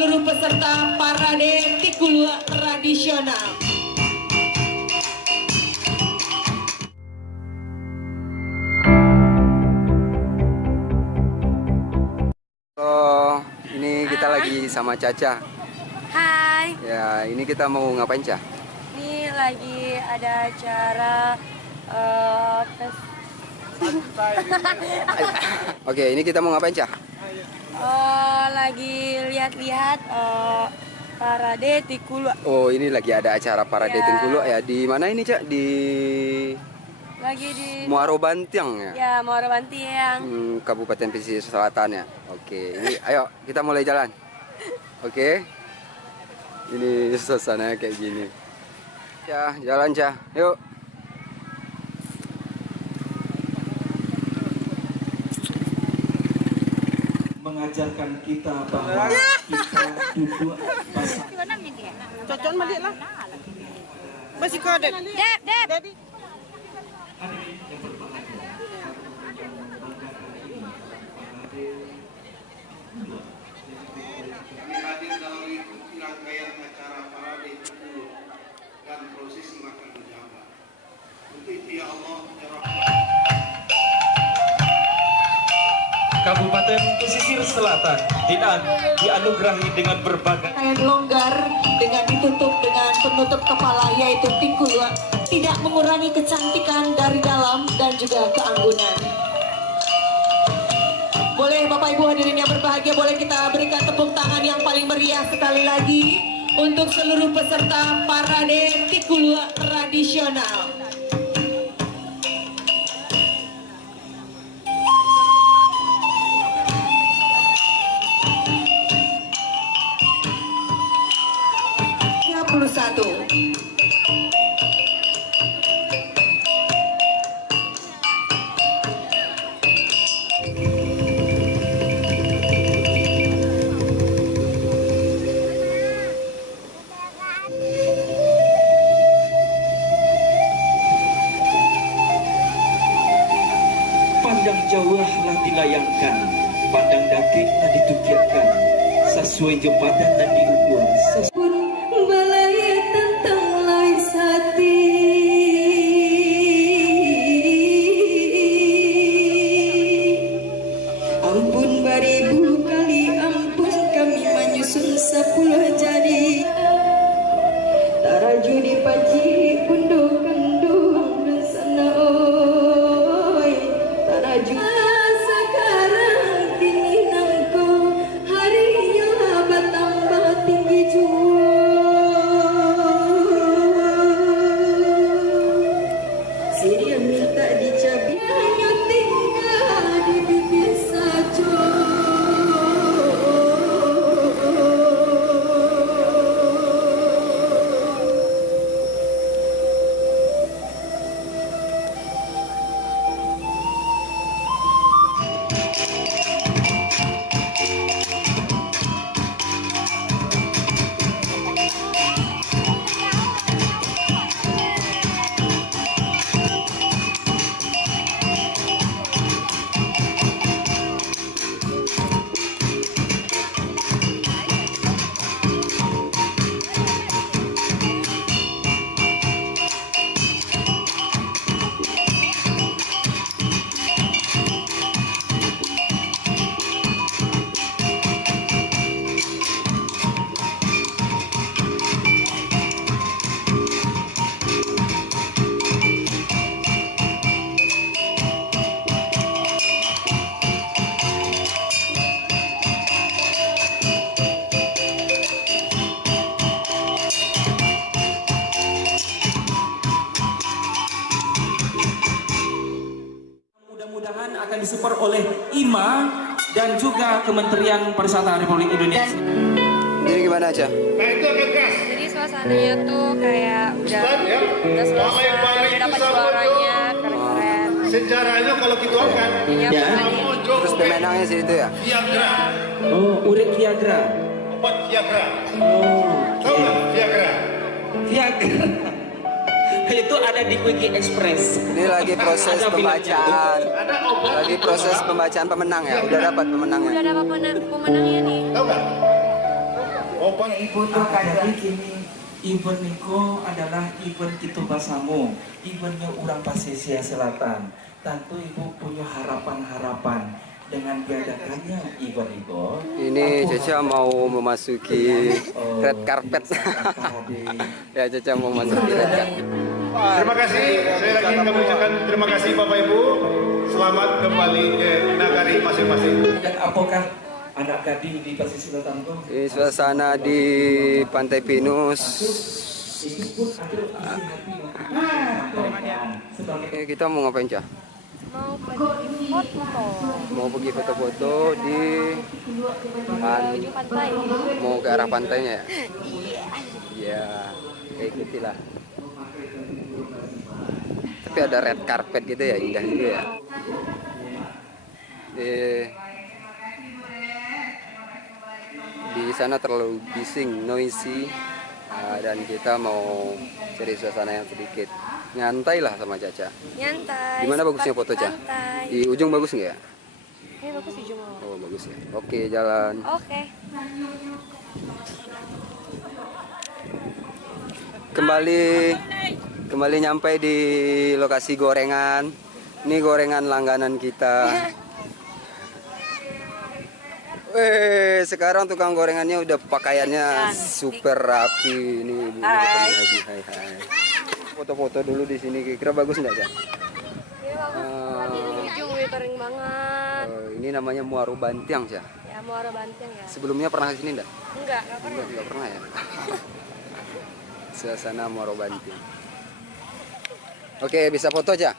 seluruh peserta parade Tikulu tradisional. Halo, ini kita lagi sama Caca. Hai. Ya, ini kita mau ngapain, Ca? Ini lagi ada acara Oke, ini kita mau ngapain, Ca? lagi lihat-lihat parade Tikulu. Oh, ini lagi ada acara parade Ya. Tikulu ya. Di mana ini, Ca? Di Lagi di Muaro Bantiang ya? Ya, Muaro Bantiang. Kabupaten Pesisir Selatan ya. Oke, ini ayo kita mulai jalan. Oke. Ini suasananya kayak gini. Ya, jalan, Ca. Yuk. Mengajarkan kita bahwa kita duduk basah. Cocok balik lah. Masih kode. Dep. Hadirin yang berbahagia, Kami hadir dalam mengikuti rangkaian acara parade Tikulu dan prosesi makan bersama. Untuk itu ya Allah, ya Rahman. Kabupaten Pesisir Selatan dianugerahi dengan berbagai Pakaian longgar dengan ditutup dengan penutup kepala yaitu Tikulu tidak mengurangi kecantikan dari dalam dan juga keanggunan. Boleh Bapak Ibu hadirin yang berbahagia, boleh kita berikan tepuk tangan yang paling meriah sekali lagi untuk seluruh peserta parade Tikulu tradisional. Satu. pandang jauhlah dilayangkan, pandang dakiklah ditukirkan, sesuai jembatan dan diukur. Ampun beribu kali ampun kami menyusun 10 jari. Taraju dipaji punduh kendung dan sana oi. Taraju sekarang kini nangku harinya bertambah tinggi jua. Siria minta dicabi hanya tinggal di bibir saja. Mudah-mudahan akan disupport oleh IMA dan juga Kementerian Pariwisata Republik Indonesia. Jadi gimana, Ca? Jadi suasananya tuh kayak udah selesai, udah dapat juaranya, keren-keren. Sejarahnya kalau kita akan Ya. Terus pemenangnya sih itu ya? Viagra, Oh, Urip Viagra. obat Viagra. Oh, Tahu nggak Viagra? Viagra. Itu ada di Quickie Express. Ini lagi proses Ada filmnya. pembacaan. Lagi proses pembacaan pemenang ya. Udah dapat pemenangnya. Udah dapat pemenangnya nih. Tahu nggak? opat. Ibu tuh Jadi kini event Niko adalah event Kitu Basamu, eventnya orang Pasisia Selatan. Tentu ibu punya harapan-harapan dengan diadakannya event Niko. Ini Caca mau memasuki red carpet. Ya Caca mau masuki red carpet. Terima kasih. Saya lagi kami ucapkan terima kasih Bapak Ibu. Selamat kembali ke negari masing-masing. Dan apakah anak gading di Pasisia Selatan itu? Ini suasana di Pantai Pinus. Kita mau ngapain, Cah? Mau pergi foto. Mau pergi foto-foto di Menuju pantai. mau ke arah pantainya ya? Iya, ya ikutilah. Tapi ada red carpet gitu ya, indah gitu ya. Di sana terlalu bising, noisy, dan kita mau cari suasana yang sedikit nyantai lah sama Caca. Nyantai. Di mana bagusnya foto, Ca? Pantai. Di ujung bagus nggak ya? Ini bagus di Jumat. Oh bagus ya. Oke jalan. Oke. Kembali nyampe di lokasi gorengan. Ini gorengan langganan kita. Sekarang tukang gorengannya udah pakaiannya super rapi. Ini ibu ketemu lagi. Hai. Foto-foto dulu di sini. Kira bagus nggak, Cak? Ini bagus. Tadi di ujung kering banget. Ini namanya Muaro Bantiang, Cak. Ya Muara Bantiang ya. Sebelumnya pernah ke sini enggak? Enggak pernah. Enggak pernah ya. Suasana Muaro Bantiang. Oke, bisa foto aja. Ya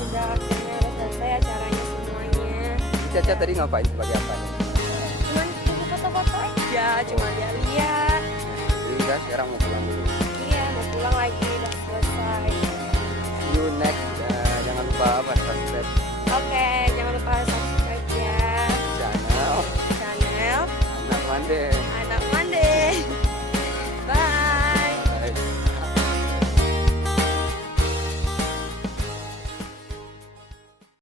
udah akhirnya udah selesai acaranya semuanya. Caca tadi ngapain sebagai apa? Cuman pergi foto-foto aja, cuma lihat-lihat. Jadi guys, sekarang mau pulang dulu. Iya mau pulang lagi.